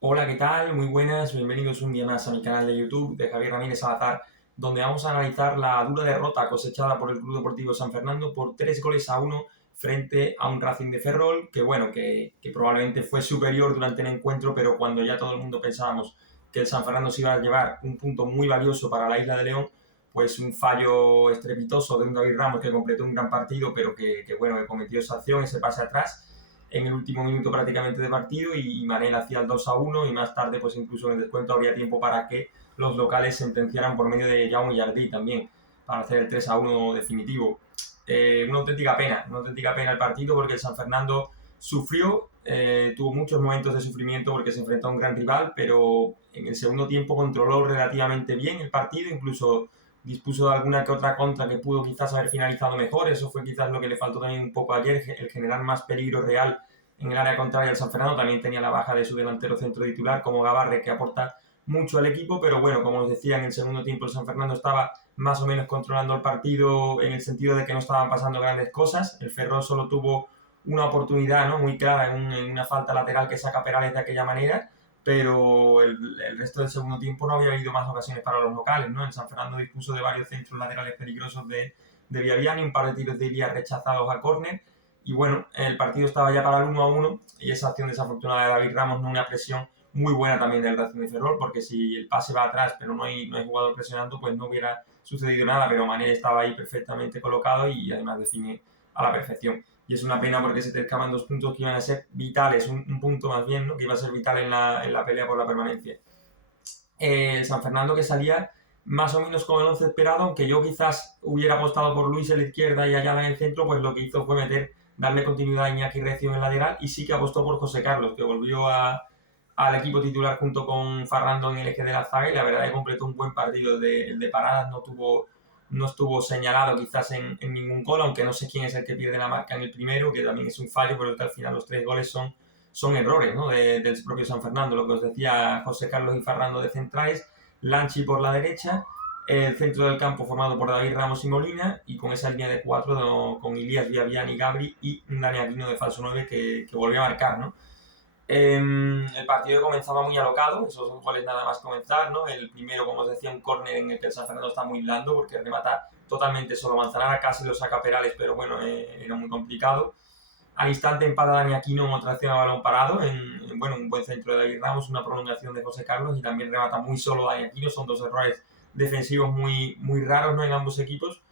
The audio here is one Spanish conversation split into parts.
Hola, ¿qué tal? Muy buenas, bienvenidos un día más a mi canal de YouTube de Javier Ramírez Salazar, donde vamos a analizar la dura derrota cosechada por el Club Deportivo San Fernando por 3 goles a 1 frente a un Racing de Ferrol, que bueno, que probablemente fue superior durante el encuentro, pero cuando ya todo el mundo pensábamos que el San Fernando se iba a llevar un punto muy valioso para la Isla de León, pues un fallo estrepitoso de un David Ramos que completó un gran partido, pero bueno, que cometió esa acción, ese pase atrás en el último minuto prácticamente de partido y Manel hacía el 2-1 y más tarde pues incluso en el descuento habría tiempo para que los locales sentenciaran por medio de Jaume Jardí también para hacer el 3-1 definitivo. Una auténtica pena el partido porque el San Fernando sufrió, tuvo muchos momentos de sufrimiento porque se enfrentó a un gran rival, pero en el segundo tiempo controló relativamente bien el partido, incluso dispuso de alguna que otra contra que pudo quizás haber finalizado mejor. Eso fue quizás lo que le faltó también un poco ayer, el generar más peligro real en el área contraria del San Fernando. También tenía la baja de su delantero centro titular como Gavarre, que aporta mucho al equipo, pero bueno, como os decía, en el segundo tiempo el San Fernando estaba más o menos controlando el partido en el sentido de que no estaban pasando grandes cosas. El Ferrol solo tuvo una oportunidad, ¿no?, muy clara en una falta lateral que saca Perales de aquella manera, pero el resto del segundo tiempo no había habido más ocasiones para los locales, ¿no? El San Fernando dispuso de varios centros laterales peligrosos de Viaviani, un par de tiros de Ilías rechazados a córner, y bueno, el partido estaba ya para el 1-1 y esa acción desafortunada de David Ramos, no una presión muy buena también del Racing de Ferrol, porque si el pase va atrás pero no hay jugador presionando, pues no hubiera sucedido nada, pero Manel estaba ahí perfectamente colocado y además define a la perfección. Y es una pena porque se te escapan 2 puntos que iban a ser vitales, un punto más bien, ¿no?, que iba a ser vital en la pelea por la permanencia. San Fernando que salía más o menos con el 11 esperado, aunque yo quizás hubiera apostado por Luis en la izquierda y Ayala en el centro, pues lo que hizo fue darle continuidad a Iñaki Recio en el lateral y sí que apostó por José Carlos, que volvió al equipo titular junto con Farrando en el eje de la zaga y la verdad es que completó un buen partido. El de paradas no estuvo señalado quizás en ningún gol, aunque no sé quién es el que pierde la marca en el primero, que también es un fallo, pero que al final los 3 goles son errores, ¿no?, del propio San Fernando. Lo que os decía, José Carlos y Farrando de centrales, Lanchi por la derecha, el centro del campo formado por David Ramos y Molina, y con esa línea de 4 con Ilías, Viaviani, Gabri y Dani Aquino de falso 9 que volvió a marcar, ¿no? El partido comenzaba muy alocado, esos 2 goles nada más comenzar, ¿no? El primero, como os decía, un córner en el que el San Fernando está muy blando porque remata totalmente solo Manzanara, casi lo saca Perales, pero bueno, era muy complicado. Al instante empata Dani Aquino en otra acción a balón parado, bueno, un buen centro de David Ramos, una prolongación de José Carlos y también remata muy solo Dani Aquino. Son 2 errores defensivos muy raros, ¿no?, en ambos equipos,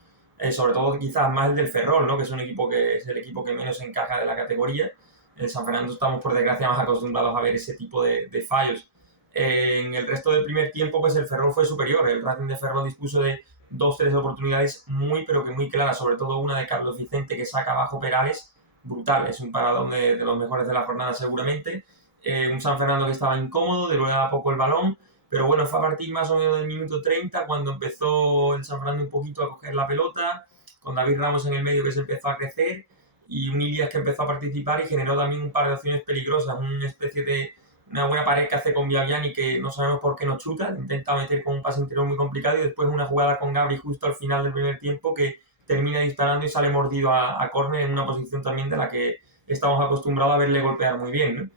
sobre todo quizás más el del Ferrol, ¿no?, que es un equipo que es el equipo que menos encaja de la categoría. En San Fernando estamos por desgracia más acostumbrados a ver ese tipo de fallos. En el resto del primer tiempo pues el Ferrol fue superior, el Racing de Ferrol dispuso de 2-3 oportunidades pero que muy claras, sobre todo una de Carlos Vicente que saca abajo Perales, brutal, es un paradón de los mejores de la jornada seguramente. Un San Fernando que estaba incómodo, devolvía poco el balón, pero bueno, fue a partir más o menos del minuto 30 cuando empezó el San Fernando un poquito a coger la pelota, con David Ramos en el medio que se empezó a crecer y un Ilias que empezó a participar y generó también un par de acciones peligrosas, una especie de una buena pared que hace con Viaviani que no sabemos por qué no chuta, intenta meter con un pase interior muy complicado y después una jugada con Gabri justo al final del primer tiempo que termina disparando y sale mordido a córner en una posición también de la que estamos acostumbrados a verle golpear muy bien, ¿no?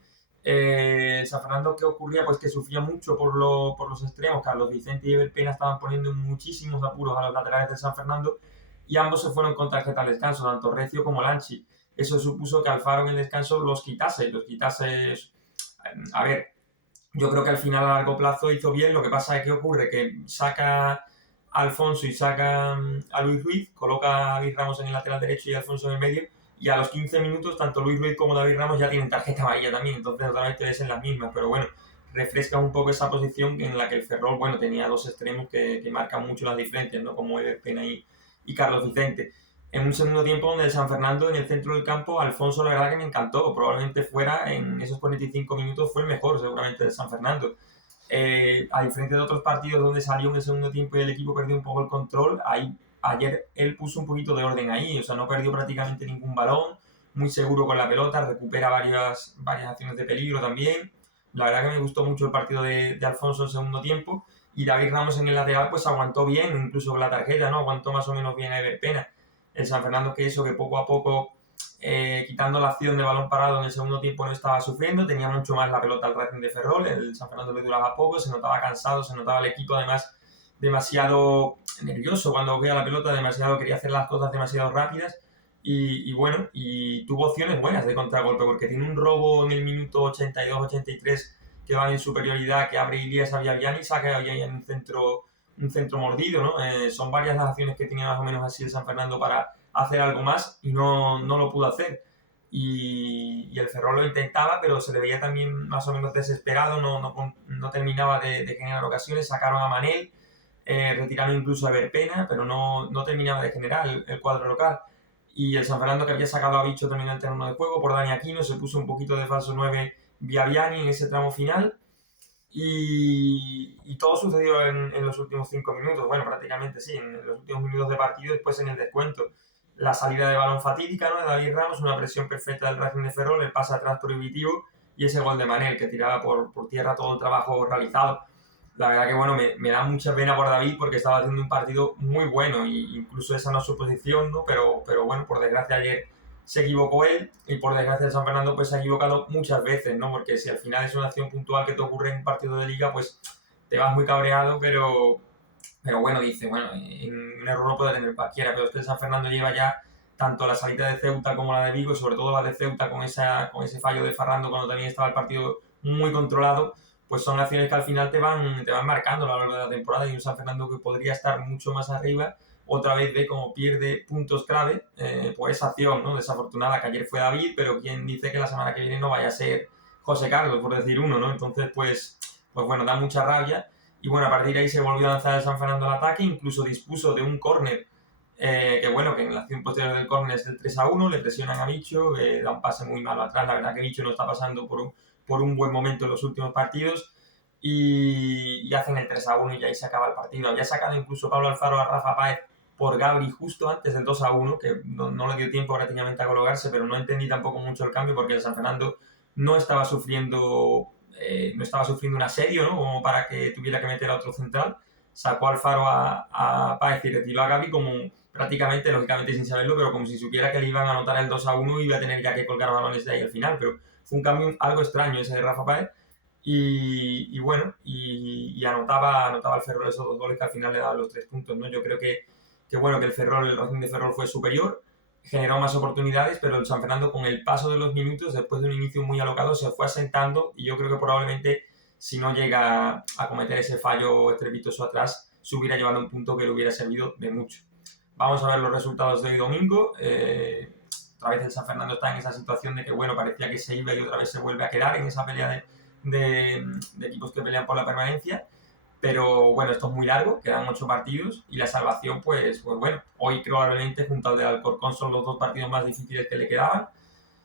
San Fernando, ¿qué ocurría? Pues que sufría mucho por los extremos. Carlos Vicente y Ever Pena estaban poniendo muchísimos apuros a los laterales de San Fernando y ambos se fueron con tarjeta al descanso, tanto Recio como Lanchi. Eso supuso que Alfaro en el descanso los quitase. A ver, yo creo que al final a largo plazo hizo bien. Lo que pasa es que ocurre que saca a Alfonso y saca a Luis Ruiz, coloca a David Ramos en el lateral derecho y a Alfonso en el medio, y a los 15 minutos tanto Luis Ruiz como David Ramos ya tienen tarjeta amarilla también, entonces otra vez te ves en las mismas, pero bueno, refresca un poco esa posición en la que el Ferrol, bueno, tenía 2 extremos que marcan mucho las diferencias, ¿no?, como Ever Pena y Carlos Vicente. En un segundo tiempo donde el San Fernando en el centro del campo, Alfonso la verdad que me encantó, probablemente fuera en esos 45 minutos fue el mejor seguramente del San Fernando. A diferencia de otros partidos donde salió en el segundo tiempo y el equipo perdió un poco el control, ayer él puso un poquito de orden ahí, o sea, no perdió prácticamente ningún balón, muy seguro con la pelota, recupera varias acciones de peligro también. La verdad que me gustó mucho el partido de Alfonso en el segundo tiempo, y David Ramos en el lateral pues aguantó bien, incluso con la tarjeta, ¿no? Aguantó más o menos bien a Ever Pena. El San Fernando que poco a poco quitando la acción de balón parado en el segundo tiempo no estaba sufriendo, tenía mucho más la pelota al Racing de Ferrol, el San Fernando le duraba poco, se notaba cansado, se notaba el equipo además demasiado nervioso cuando cogía la pelota, demasiado quería hacer las cosas demasiado rápidas y bueno, y tuvo opciones buenas de contragolpe porque tiene un robo en el minuto 82-83 que va en superioridad, que abre Ilias a Viviani y saca a Viviani en un centro mordido, ¿no? Son varias las acciones que tenía más o menos así el San Fernando para hacer algo más y no lo pudo hacer. Y el Ferrol lo intentaba, pero se le veía también más o menos desesperado, no terminaba de generar ocasiones, sacaron a Manel, retiraron incluso a Verpena, pero no terminaba de generar el cuadro local. Y el San Fernando, que había sacado a Bicho también el terreno de juego por Dani Aquino, se puso un poquito de falso 9 Viviani en ese tramo final. Y todo sucedió en los últimos 5 minutos, bueno, prácticamente sí, en los últimos minutos de partido, después en el descuento. La salida de balón fatídica, ¿no?, de David Ramos, una presión perfecta del Racing de Ferrol, el pase atrás prohibitivo y ese gol de Manel que tiraba por tierra todo el trabajo realizado. La verdad que bueno, me da mucha pena por David porque estaba haciendo un partido muy bueno e incluso esa no es su posición, ¿no? Pero bueno, por desgracia ayer se equivocó él y por desgracia el San Fernando pues se ha equivocado muchas veces, ¿no? Porque si al final es una acción puntual que te ocurre en un partido de liga, pues te vas muy cabreado, pero bueno, dice, bueno, un error lo puede tener cualquiera, pero es que el San Fernando lleva ya tanto la salida de Ceuta como la de Vigo, sobre todo la de Ceuta con ese fallo de Ferrando cuando también estaba el partido muy controlado, pues son acciones que al final te van marcando a lo largo de la temporada y un San Fernando que podría estar mucho más arriba, otra vez ve cómo pierde puntos clave por esa acción, ¿no?, desafortunada, que ayer fue David, pero quién dice que la semana que viene no vaya a ser José Carlos, por decir uno, ¿no? Entonces, pues bueno, da mucha rabia. Y bueno, a partir de ahí se volvió a lanzar el San Fernando al ataque, incluso dispuso de un córner, que bueno, que en la acción posterior del córner es del 3-1, le presionan a Bicho, da un pase muy malo atrás, la verdad que Bicho no está pasando por un buen momento en los últimos partidos, y hacen el 3-1 y ahí se acaba el partido. Había sacado incluso Pablo Alfaro a Rafa Páez por Gabri justo antes del 2-1, que no le dio tiempo prácticamente a colocarse, pero no entendí tampoco mucho el cambio porque el San Fernando no estaba sufriendo un asedio, ¿no?, como para que tuviera que meter a otro central. Sacó a Alfaro a Páez y retiró a Gavi como prácticamente, lógicamente sin saberlo, pero como si supiera que le iban a anotar el 2-1 y iba a tener ya que colgar balones de ahí al final. Pero fue un cambio algo extraño ese de Rafa Páez. Y bueno, y anotaba el Ferrol esos 2 goles que al final le daban los 3 puntos, ¿no? Yo creo que bueno, que el Racing de Ferrol fue superior, generó más oportunidades, pero el San Fernando con el paso de los minutos, después de un inicio muy alocado, se fue asentando y yo creo que probablemente si no llega a cometer ese fallo estrepitoso atrás, se hubiera llevado un punto que le hubiera servido de mucho. Vamos a ver los resultados de hoy domingo. Otra vez el San Fernando está en esa situación de que, bueno, parecía que se iba y otra vez se vuelve a quedar en esa pelea de equipos que pelean por la permanencia. Pero bueno, esto es muy largo, quedan 8 partidos y la salvación, pues bueno, hoy probablemente junto al de Alcorcón son los 2 partidos más difíciles que le quedaban.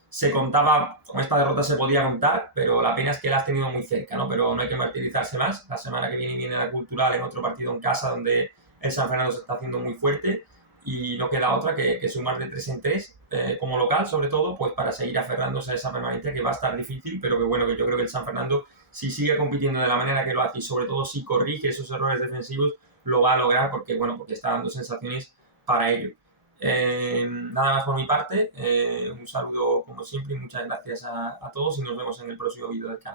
Se contaba, con esta derrota se podía contar, pero la pena es que la has tenido muy cerca, ¿no? Pero no hay que martirizarse más. La semana que viene la Cultural en otro partido en casa donde el San Fernando se está haciendo muy fuerte y no queda otra que sumar de 3 en 3 como local, sobre todo, pues para seguir aferrándose a esa permanencia que va a estar difícil, pero que bueno, que yo creo que el San Fernando, si sigue compitiendo de la manera que lo hace y sobre todo si corrige esos errores defensivos, lo va a lograr porque está dando sensaciones para ello. Nada más por mi parte, un saludo como siempre y muchas gracias a todos y nos vemos en el próximo vídeo del canal.